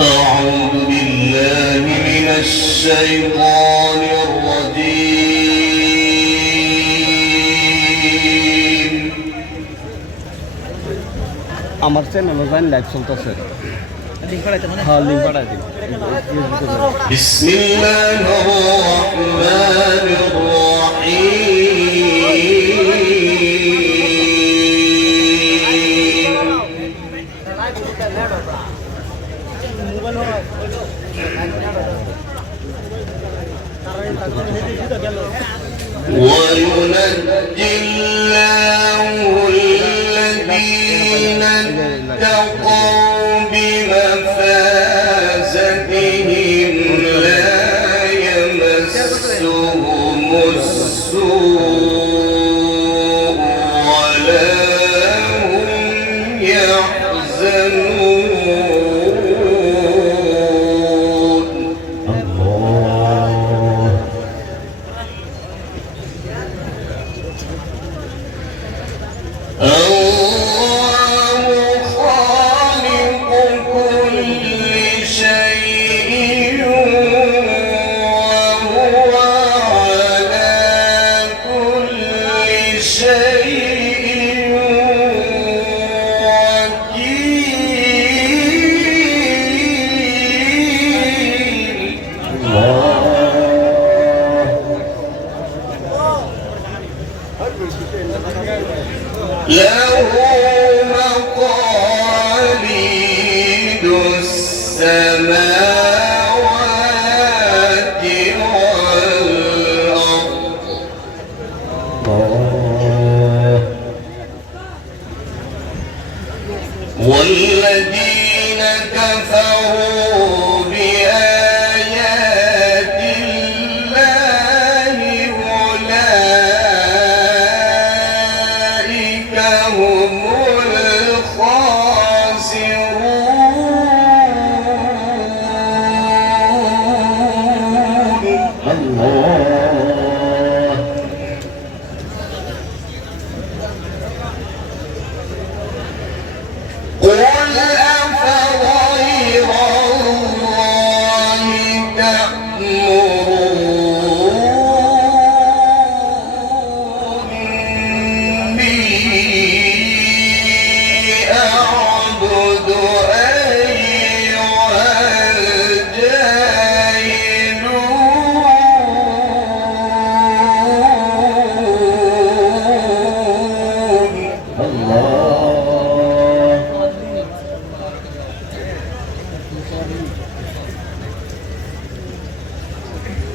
أعوذ بالله من الشيطان الرجيم আমার চ্যানেলে জান লাইভ চলতেছে হ্যাঁ লিংক পাঠাই দিন বিসমিল্লাহির রহমানির وينجي الله الذين اتقوا بمفازتهم لا يمسهم السوء ولا هم يحزنون له مقاليد السماوات والأرض والذين كفروا بآيات الله أولئك هم قل أفغير الله تأمروني أعبد أيها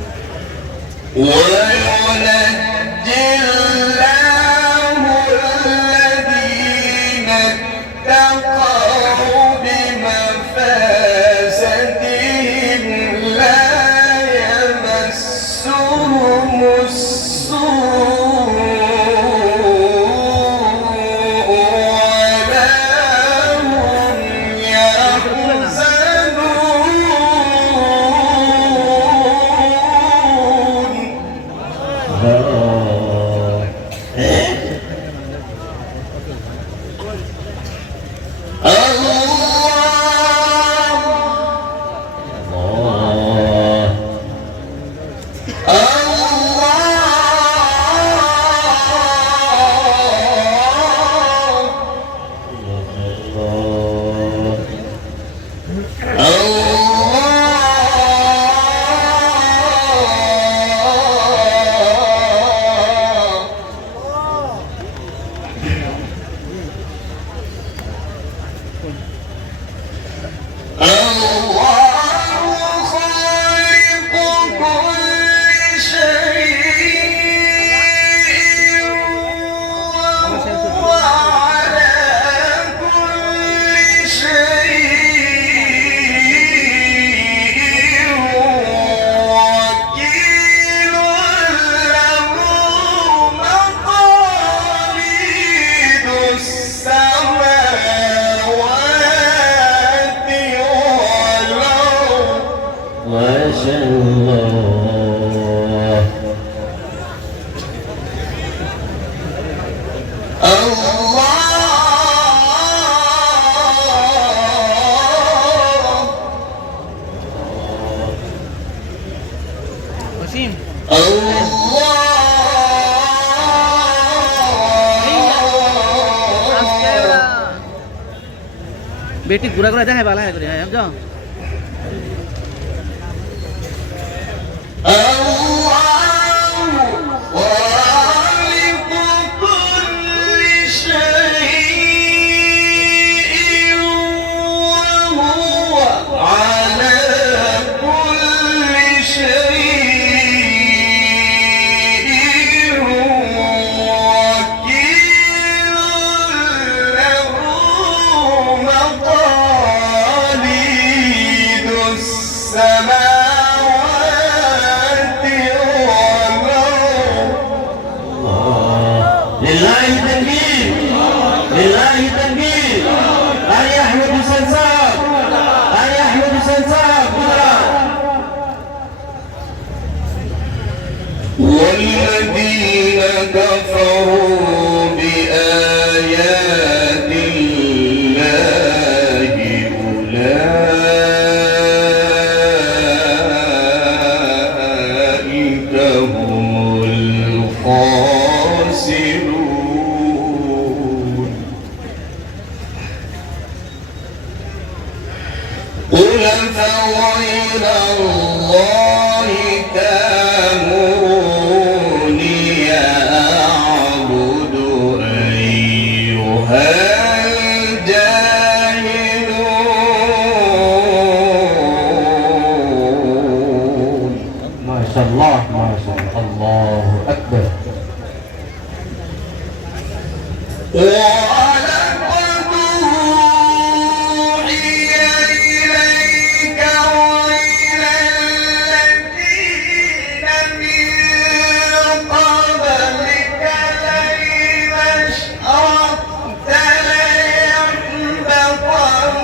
الجاهلون وينجي الله الذين اتقوا بمفازتهم لا يمسهم السوء ولا هم الله বেটি ঘুরা ঘুরা দেখাই ভালো করে হ্যাঁ বুঝছো والذين كفروا بآيات الله أولئك هم الخاسرون قل فغير الله تأمروني أعبد أيها الجاهلون ما شاء الله ما شاء الله الله أكبر ولقد أوحي إليك وإلى الذين من قبلك لئن أشركت ليحبطن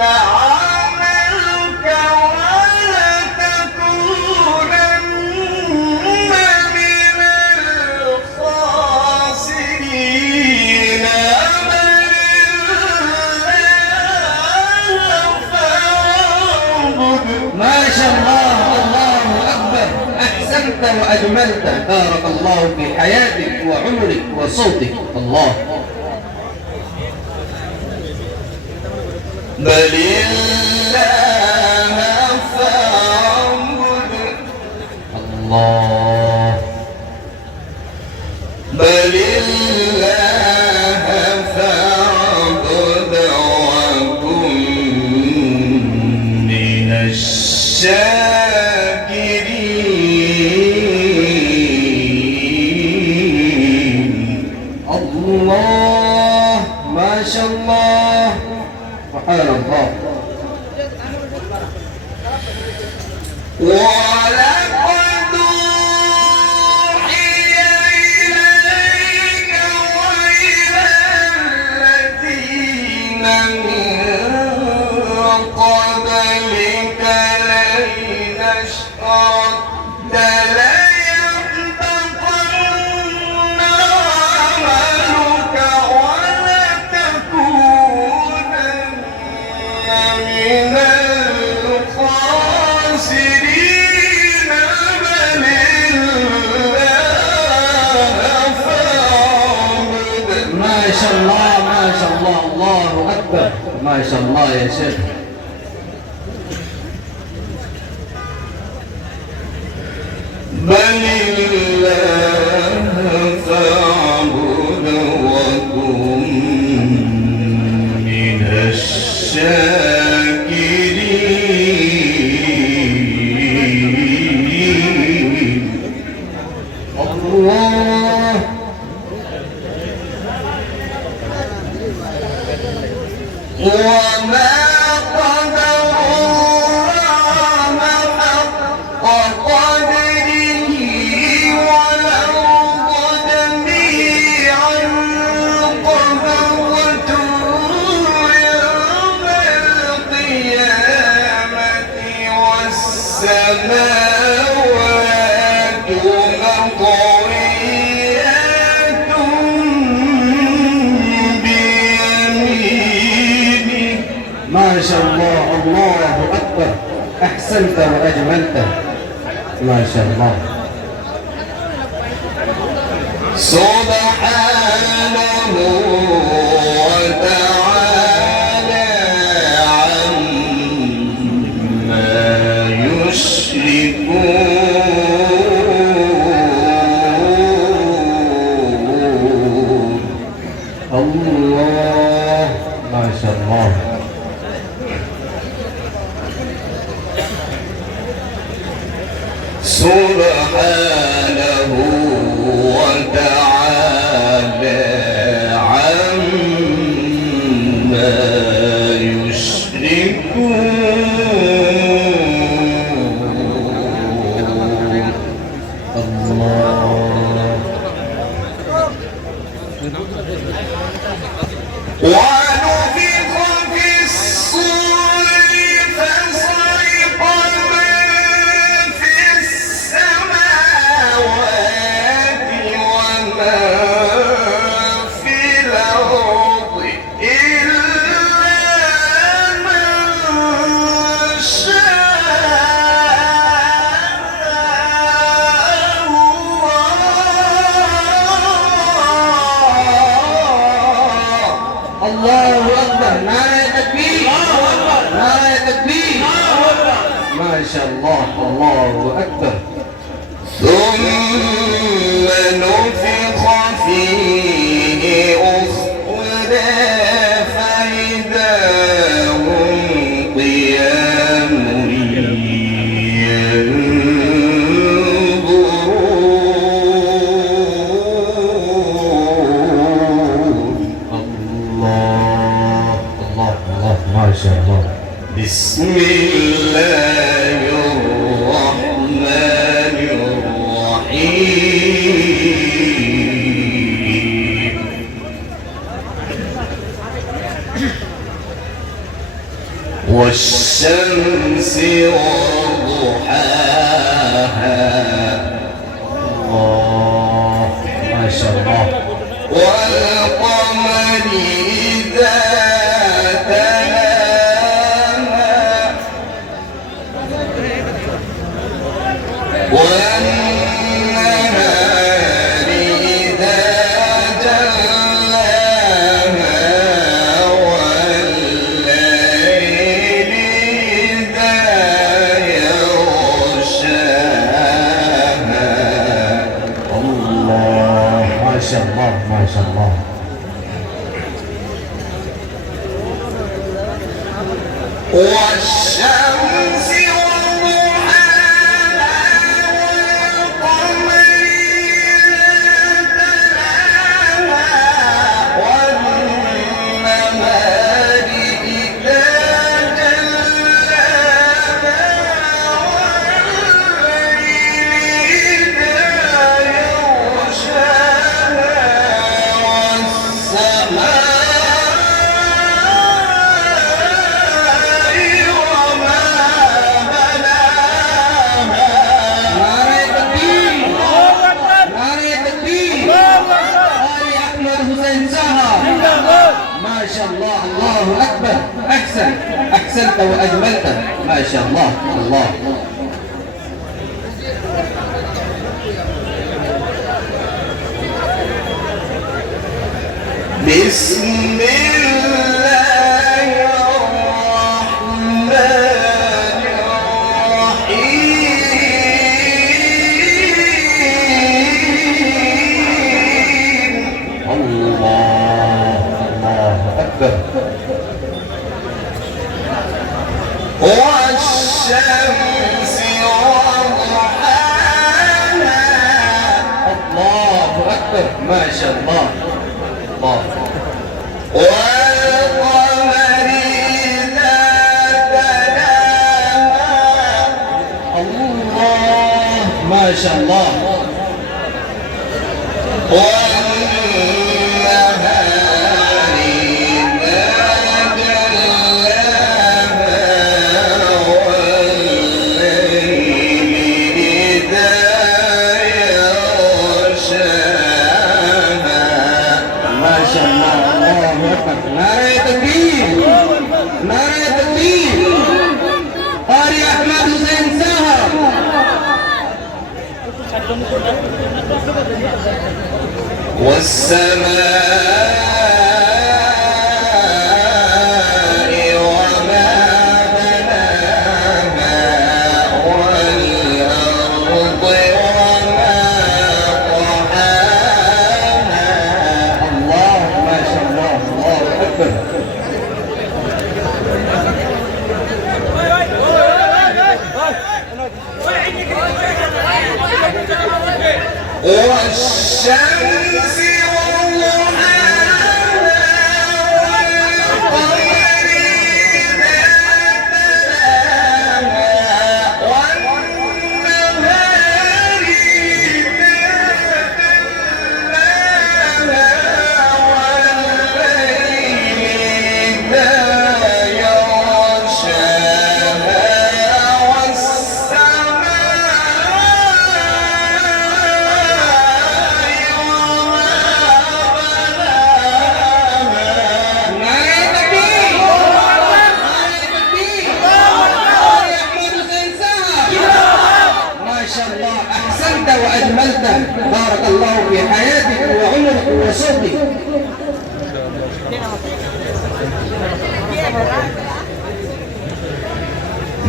عملك ولتكونن من الخاسرين ما شاء الله الله أكبر أحسنت وأجملت بارك الله في حياتك وعمرك وصوتك الله بل الله فاعبد الله بل الله فاعبد وكن من الشاكرين الله ما شاء الله سبحان الله ولقد أوحي إليك وإلى الذين من قبلك لئن أشركت ليحبطن عملك ولتكونن من الخاسرين بل الله فاعبد ما شاء الله ما شاء الله الله أكبر ما شاء الله يا شيخ بل الله فاعبد وكن من الشاكرين الله وما قدر الله حق قدره والأرض جميعا قبضته يوم القيامة والسماوات مطويات بيمينه ما شاء الله الله أكبر أحسنت وأجملت ما شاء الله سبحانه وتعالى سبحانه وتعالى عما يشركون. الله. ونفخ في الصور فصعق من في السماوات ومن في الأرض إلا من شاء الله. الله أكبر. نعرة تكبير. نعرة تكبير. ما شاء الله. الله أكبر. ثم نفخ فيه أخرى فإذا هم قيام ينظرون. الله الله الله ما شاء الله. بسم الله الرحمن الرحيم. والشمس وضحاها الله ما شاء الله. والقمر إذا تلاها والنهار إذا جلاها والليل إذا يغشاها. الله ما شاء الله. ما شاء الله. والشمس وضحاها والقمر إذا تلاها والنهار إذا جلاها والليل إذا يغشاها والسماء ما شاء الله. الله أكبر. أحسنت وأجملت. ما شاء الله. الله. بسم الله الرحمن الرحيم. الله الله أكبر. والشمس وضحاها. الله أكبر. ما شاء الله. الله. والقمر إذا تلاها. الله ما شاء الله. والنهار إذا جلاها والليل إذا يغشاها. ما شاء الله. الله أكبر. نعرة تكبير. نعرة تكبير. قارئ أحمد حسين سهر. والسماء وما بناها والأرض وما طحاها. الله ما شاء الله. الله أكبر.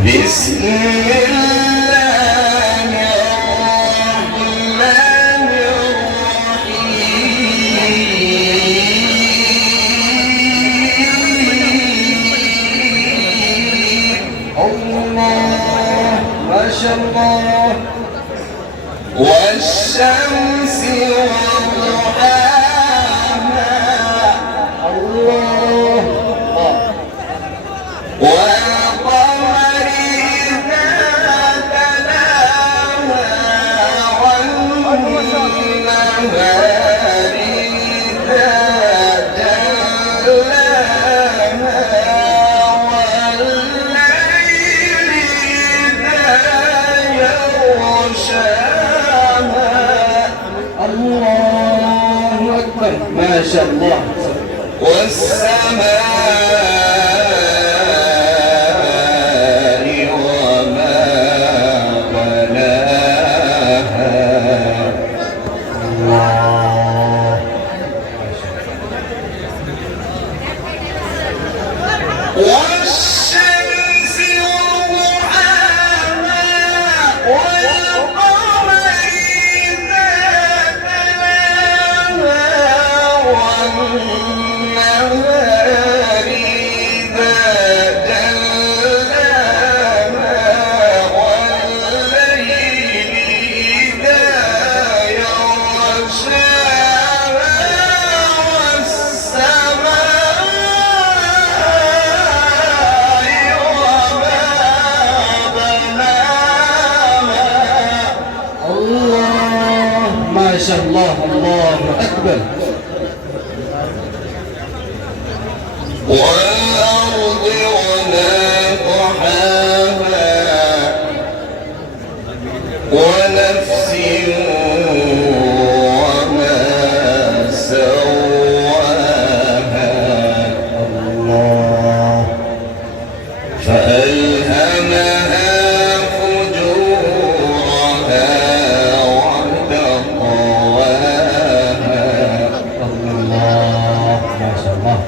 بسم الله الرحمن الرحيم الله ما شاء الله والشمس وضحاها الله والقمر إذا تلاها والنهار إذا جلاها والليل إذا يغشاها الله أكبر ما شاء الله والسماء وما بناها الله والشمس وضحاها والقمر إذا تلاها والنهار إذا جلاها والليل إذا يغشاها والسماء وما بناها الله ما شاء الله الله أكبر والأرض وما طحاها ونفس وما سواها الله فألهمها فجورها وتقواها الله ما شاء الله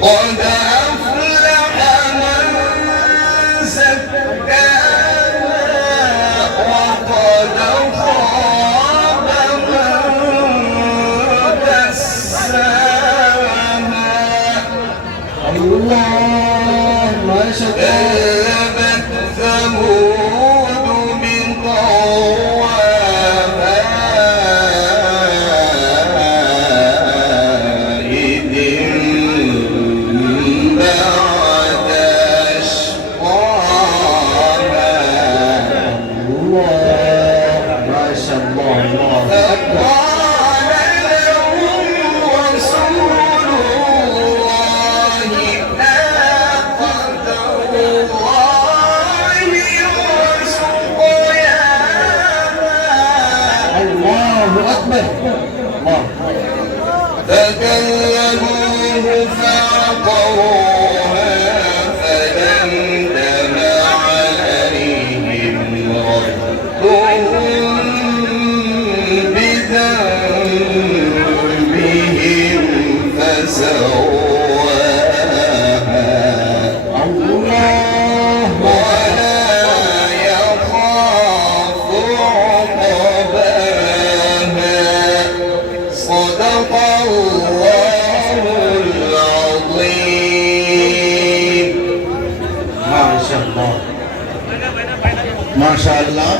قد أفلح من زكاها وقد خاب من دساها الله ما شاء الله كذبت ثمود بطغواها إذ انبعث أشقاها الله ما شاء الله الله أكبر فقال لهم رسول الله ناقة الله وسقياها الله أكبر الله فكذبوه فعقروها فدمدم عليهم ربهم بذنبهم فسواها الله ولا يخاف عقباها صدق الله العظيم ما شاء الله ما شاء الله